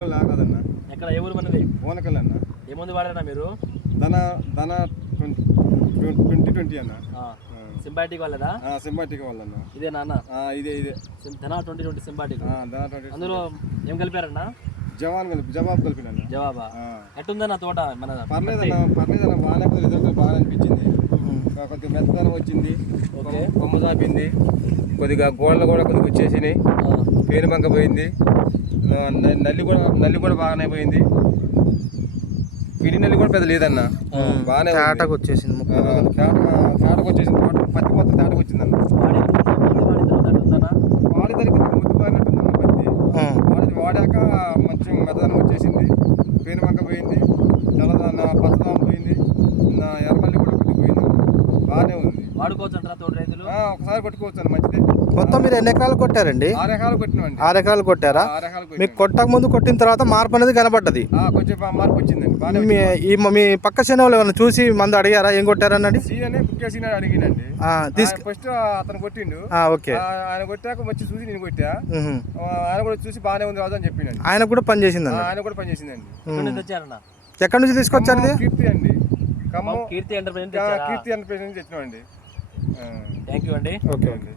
కాదన్న. ఎక్కడ ఏ ఊరు మనది? ఓనకల్ అన్న. ఏ ముందు వాడారా మీరు? ధన 2020 అన్న. సింబాటిక్ వాళ్ళదా? సింబాటిక్ వాళ్ళన్న. ఇదే నాన్న? ఇదే ధన 2020 సింబాటిక్. అందులో 2020 ఏం కలిపారన్నా? జవాబు కలిపినన్న. జవాబా? ఎట్టుందన్న తోట? మన పర్లేదన్న బాగానే రిజల్ట్ బాగా అనిపించింది. కొద్దిగా మెత్తదనం వచ్చింది, కొమ్మ చాపింది, కొద్దిగా గోడలు కూడా కొద్దిగా వచ్చేసినాయి, పేనుబంక పోయింది, నల్లి కూడా బాగానే పోయింది. పిడి నల్లి కూడా పెద్ద లేదన్న, బాగానే తాటకు వచ్చేసింది. తాటకు వచ్చేసింది, పత్తి మొత్తం తాటకు వచ్చిందన్న. వాడేదానికి ముద్దు బాగినట్టుందన్న పత్తి. వాడాక మంచి మెత్తదనం వచ్చేసింది, పేనుబంక పోయింది, తెల్లదన్న పచ్చదనం పోయింది, ఎర్రనల్లి కూడా కొద్దిగా పోయింది. బాగానే ఉంది. వాడుకోవచ్చు అంటారా తోట రైతులు? ఒకసారి కొట్టుకోవచ్చు మంచిదే. మొత్తం మీరు ఎన్ని ఎకరాలు కొట్టారండి? 6 ఎకరాలు కొట్టినామండి. 6 ఎకరాలు కొట్టారా? 6 ఎకరాలు మీకు కొట్టక ముందు కొట్టిన తర్వాత మార్పు అనేది కనబడ్డది. కొంచెం మార్పు వచ్చిందండి. మీ పక్క చేనులు ఏమైనా చూసి మందు అడిగారా ఏం కొట్టారన్నది? అడిగినండి. ఫస్ట్ అతను కొట్టిండు. ఓకే. ఆయన కొట్టాక వచ్చి చూసి నేను కొట్టా. ఆయన కూడా చూసి బాగానే ఉంది రాదు అని చెప్పిండండి. ఆయన కూడా పనిచేసింది. ఆయన కూడా పనిచేసిందండి. ఎక్కడి నుంచి తీసుకొచ్చారు? కీర్తి అండి, కీర్తి ఎంటర్ప్రైజ్ కీర్తి ఎంటర్ప్రైజ్ నుంచి తెచ్చినామండి. థ్యాంక్ యూ అండి. ఓకే అండి.